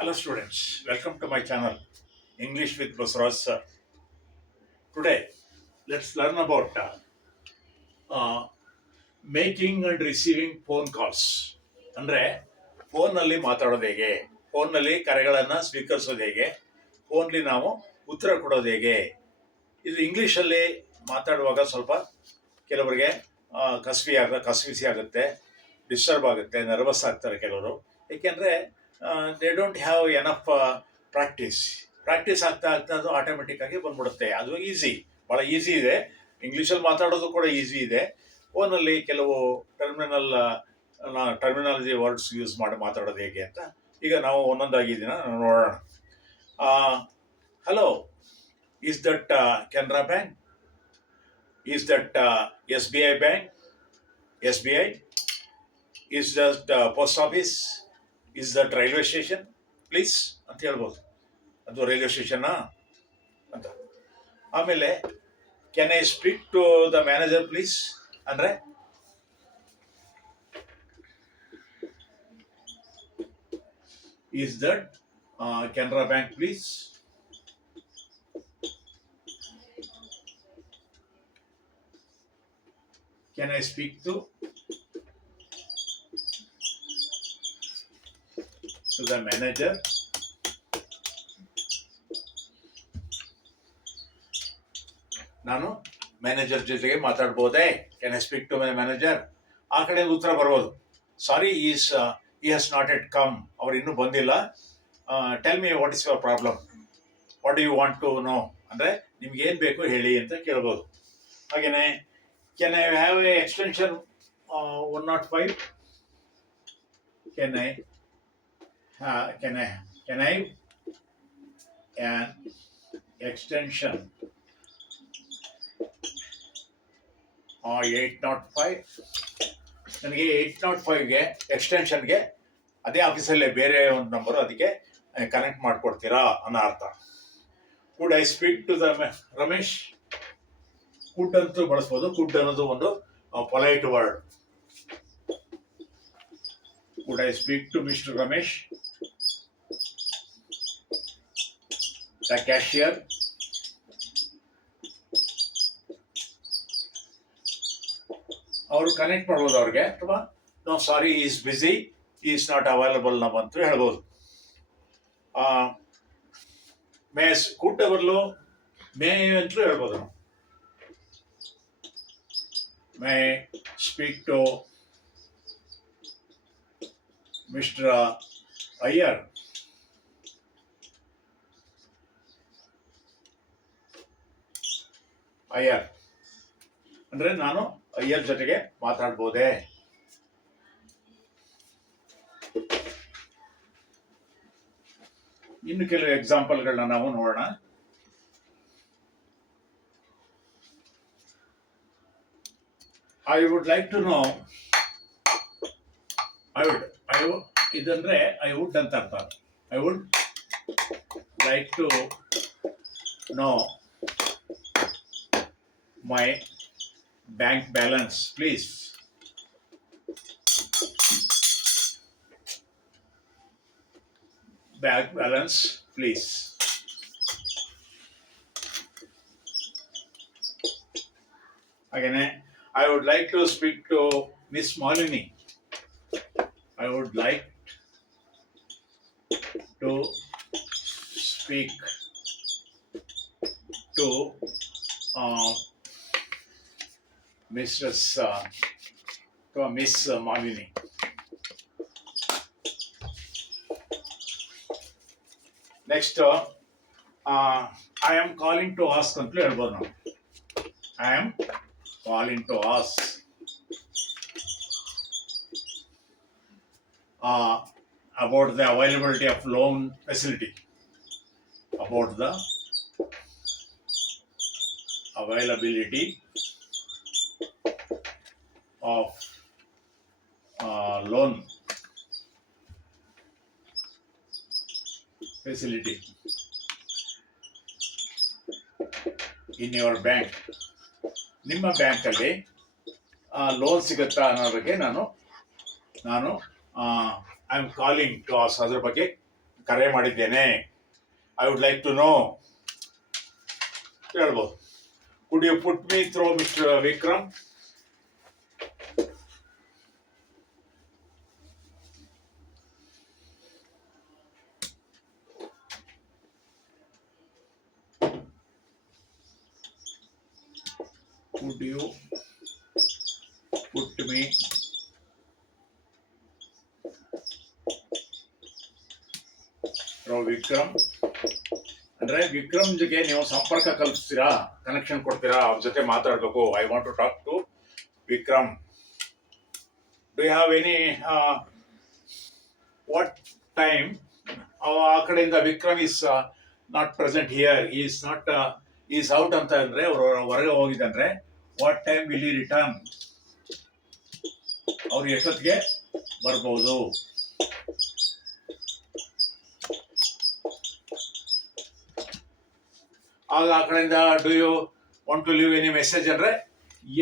Hello students, welcome to my channel English with Basraj sir. Today let's learn about uh, making and receiving phone calls. ಅಂದರೆ ಫೋನ್ನಲ್ಲಿ ಮಾತಾಡೋದು ಹೇಗೆ, ಫೋನ್ನಲ್ಲಿ ಕರೆಗಳನ್ನು ಸ್ವೀಕರಿಸೋದು ಹೇಗೆ, ಫೋನ್ಲಿ ನಾವು ಉತ್ತರ ಕೊಡೋದು ಹೇಗೆ. ಇದು ಇಂಗ್ಲೀಷಲ್ಲಿ ಮಾತಾಡುವಾಗ ಸ್ವಲ್ಪ ಕೆಲವರಿಗೆ ಕಸವಿಸಿ ಆಗುತ್ತೆ, ಡಿಸ್ಟರ್ಬ್ ಆಗುತ್ತೆ, ನರ್ವಸ್ ಆಗ್ತಾರೆ ಕೆಲವರು. ಏಕೆಂದರೆ they don't have enough practice ಆಗ್ತಾ ಆಗ್ತಾ ಅದು ಆಟೋಮೆಟಿಕ್ ಆಗಿ ಬಂದ್ಬಿಡುತ್ತೆ. ಅದು ಈಸಿ, ಭಾಳ ಈಸಿ ಇದೆ. ಇಂಗ್ಲೀಷಲ್ಲಿ ಮಾತಾಡೋದು ಕೂಡ ಈಸಿ ಇದೆ. ಫೋನಲ್ಲಿ ಕೆಲವು ಟರ್ಮಿನಾಲಜಿ ವರ್ಡ್ಸ್ ಯೂಸ್ ಮಾಡಿ ಮಾತಾಡೋದು ಹೇಗೆ ಅಂತ ಈಗ ನಾವು ಒಂದೊಂದಾಗಿ ಇದನ್ನ ನೋಡೋಣ. Hello, is that Canara bank? Is that SBI bank? SBI? Is that post office? Is that railway station please ಅಂತ ಹೇಳ್ಬೋದು. ಅದು ರೈಲ್ವೆ ಸ್ಟೇಷನ್ನಾ ಅಂತ. ಆಮೇಲೆ can I speak to the manager please ಅಂದರೆ is that Canara bank please? Can I speak to the manager? ನಾನು manager ಜೊತೆಗೆ ಮಾತಾಡ್ಬೋದೇ? Can I speak to my manager? ಆ ಕಡೆ ಉತ್ತರ ಬರ್ಬೋದು, ಸಾರಿ ಈ ಹ್ಯಾಸ್ ನಾಟ್ ಎಟ್ ಕಮ್, ಅವ್ರು ಇನ್ನೂ ಬಂದಿಲ್ಲ. Tell me what is your problem, what do you want to know ಅಂದರೆ ನಿಮ್ಗೆ ಏನು ಬೇಕು ಹೇಳಿ ಅಂತ ಕೇಳ್ಬೋದು. ಹಾಗೆಯೇ can I have a extension 105? Can I an extension 805? ನನಗೆ 805ಗೆ ಎಕ್ಸ್ಟೆನ್ಷನ್ಗೆ ಅದೇ ಆಫೀಸಲ್ಲೇ ಬೇರೆ ಒಂದು ನಂಬರು, ಅದಕ್ಕೆ ಕನೆಕ್ಟ್ ಮಾಡಿಕೊಡ್ತೀರಾ ಅನ್ನೋ ಅರ್ಥ. Could I speak to the Ramesh? Could ಅಂತೂ ಬಳಸ್ಬೋದು. ಕುಡ್ ಅನ್ನೋದು ಒಂದು polite word. Could I speak to mister Ramesh, the cashier? ಅವರು ಕನೆಕ್ಟ್ ಮಾಡ್ಬೋದು ಅವ್ರಿಗೆ, ಅಥವಾ no sorry is busy, is not available ನಾವು ಅಂತ ಹೇಳ್ಬೋದು. ಮೇ ಕುಡ್ ಬದಲು ಮೇ ಅಂತಲೂ ಹೇಳ್ಬೋದು ನಾವು. May speak to mister Iyer? Iyer ಅಂದರೆ ನಾನು ಅಯ್ಯರ್ ಜೊತೆಗೆ ಮಾತಾಡ್ಬೋದೇ? ಇನ್ನು ಕೆಲವು ಎಕ್ಸಾಂಪಲ್ಗಳನ್ನ ನಾವು ನೋಡೋಣ. I would like to know, ಇದಂದ್ರೆ ಐ ವುಡ್ ಅಂತ ಅರ್ಥ. I would like to know my bank balance please. Bank balance please. ಹಾಗೇನೆ I would like to speak to miss Malini. I would like to speak to Miss Malini. Next, I am calling to ask ಅಂತಲೇ ಹೇಳ್ಬೋದು ನಾವು. I am calling to ask about the availability of loan facility. About the availability of loan facility in your bank. ನಿಮ್ಮ ಬ್ಯಾಂಕಲ್ಲಿ ಲೋನ್ ಸಿಗುತ್ತಾ ಅನ್ನೋ ಬಗ್ಗೆ ನಾನು I am calling to ask, ಅದ್ರ ಬಗ್ಗೆ ಕರೆ ಮಾಡಿದ್ದೇನೆ. I would like to know ಹೇಳ್ಬೋದು. Could you put me through mister Vikram? Could you put me through Vikram? ಅಂದ್ರೆ ವಿಕ್ರಮ್ ಜೊತೆ ನೀವು ಸಂಪರ್ಕ ಕಲ್ಪಿಸ್ತೀರಾ, ಕನೆಕ್ಷನ್ ಕೊಡ್ತೀರಾ, ಅವ್ರ ಜೊತೆ ಮಾತಾಡಬೇಕು. I want to talk to Vikram. Do you have any what time? ಆ ಕಡೆಯಿಂದ Vikram is not present here, is out ಅಂತ ಅಂದ್ರೆ ಅವರು ಹೊರಗೆ ಹೋಗಿದಂದ್ರೆ what time will you return? ಅವ್ರು ಎಷ್ಟೊತ್ತಿಗೆ ಬರ್ಬೋದು? ಆಗ ಆ ಕಡೆಯಿಂದ do you want to leave any message ಅಂದ್ರೆ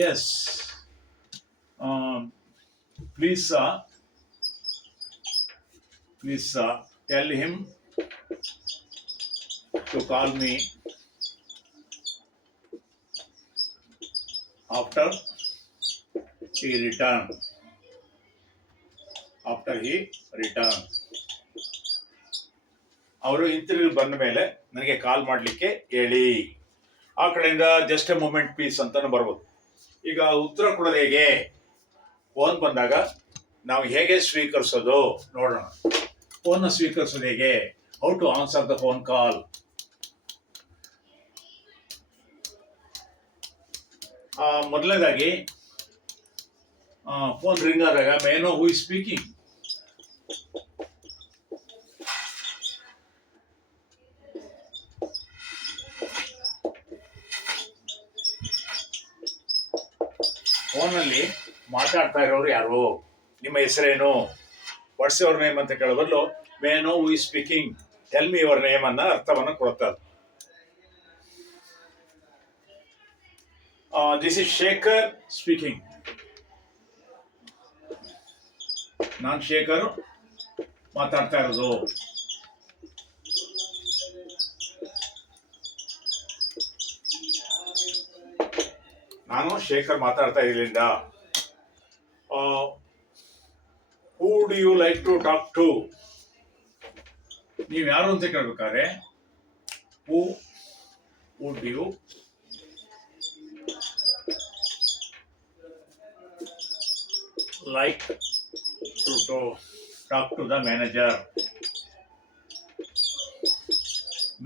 yes, please tell him to call me after he return. ಅವರು ಹಿಂತಿರುಗಿ ಬಂದ ಮೇಲೆ ನನಗೆ ಕಾಲ್ ಮಾಡಲಿಕ್ಕೆ ಹೇಳಿ. ಆ ಕಡೆಯಿಂದ ಜಸ್ಟ್ ಎ ಮೂಮೆಂಟ್ ಪೀಸ್ ಅಂತಾನು ಬರ್ಬೋದು. ಈಗ ಉತ್ತರ ಕೊಡೋದು ಹೇಗೆ? ಫೋನ್ ಬಂದಾಗ ನಾವು ಹೇಗೆ ಸ್ವೀಕರಿಸೋದು ನೋಡೋಣ. ಫೋನ್ನ ಸ್ವೀಕರಿಸೋದು ಹೇಗೆ? How to answer the phone call. ಮೊದಲನೇದಾಗಿ ಫೋನ್ ರಿಂಗ್ ಆದಾಗ may know who is speaking. ಫೋನಲ್ಲಿ ಮಾತಾಡ್ತಾ ಇರೋರು ಯಾರು, ನಿಮ್ಮ ಹೆಸರೇನು, ವಾಟ್ಸ್ ಯುವರ್ ನೇಮ್ ಅಂತ ಕೇಳೋ ಬದಲು may know who is speaking, tell me your name ಅನ್ನ ಅರ್ಥವನ್ನು ಕೊಡುತ್ತೆ. This is Shekhar speaking. ನಾನು ಶೇಖರ್ ಮಾತಾಡ್ತಾ ಇರೋದು. ನಾನು ಶೇಖರ್ ಮಾತಾಡ್ತಾ ಇರಲಿಲ್ಲ. Who do you like to talk to? ನೀವು ಯಾರು ಅಂತ ಕೇಳ್ಬೇಕಾದ್ರೆ who would you like to talk to the manager.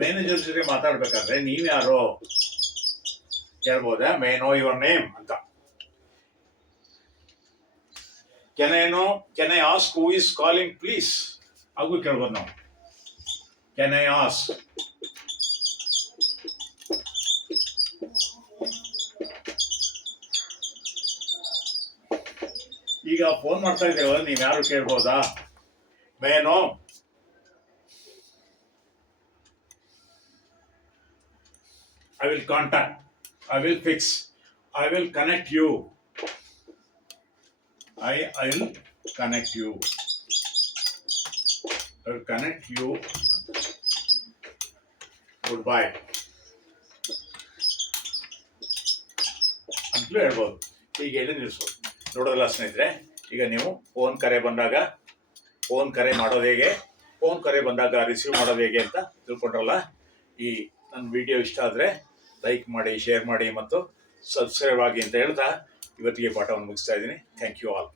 Manager ಜೊತೆ ಮಾತಾಡ್ಬೇಕಾದ್ರೆ ನೀವ್ಯಾರು ಕೇಳ್ಬೋದಾ? ಮೇ ನೋ ಯುವರ್ ನೇಮ್ ಅಂತ. Can I ask who is calling please? ಹಾಗೂ ಕೇಳ್ಬೋದು ನಾವು. Can I ask? ಈಗ ಫೋನ್ ಮಾಡ್ತಾ ಇದ್ದೇವೆ, ನೀವು ಯಾರು ಕೇಳ್ಬೋದಾ? May know? I will contact, I will fix, I will connect you. I will connect you. I will connect you. Goodbye. ಅಂತಲೂ ಹೇಳ್ಬೋದು. ಈಗ ಎಲ್ಲಿ ನಿಲ್ಲಿಸ್ಬೋದು. ನೋಡೋದಲ್ಲ ಸ್ನೇಹಿತರೆ, ಈಗ ನೀವು ಫೋನ್ ಕರೆ ಬಂದಾಗ ಫೋನ್ ಕರೆ ಮಾಡೋದು ಹೇಗೆ, ಫೋನ್ ಕರೆ ಬಂದಾಗ ರಿಸೀವ್ ಮಾಡೋದು ಹೇಗೆ ಅಂತ ತಿಳ್ಕೊಂಡ್ರಲ್ಲ. ಈ ನನ್ನ ವಿಡಿಯೋ ಇಷ್ಟ ಆದರೆ ಲೈಕ್ ಮಾಡಿ, ಶೇರ್ ಮಾಡಿ ಮತ್ತು ಸಬ್ಸ್ಕ್ರೈಬ್ ಆಗಿ ಅಂತ ಹೇಳ್ತಾ ಇವತ್ತಿಗೆ ಪಾಠವನ್ನು ಮುಗಿಸ್ತಾ ಇದ್ದೀನಿ. Thank you all.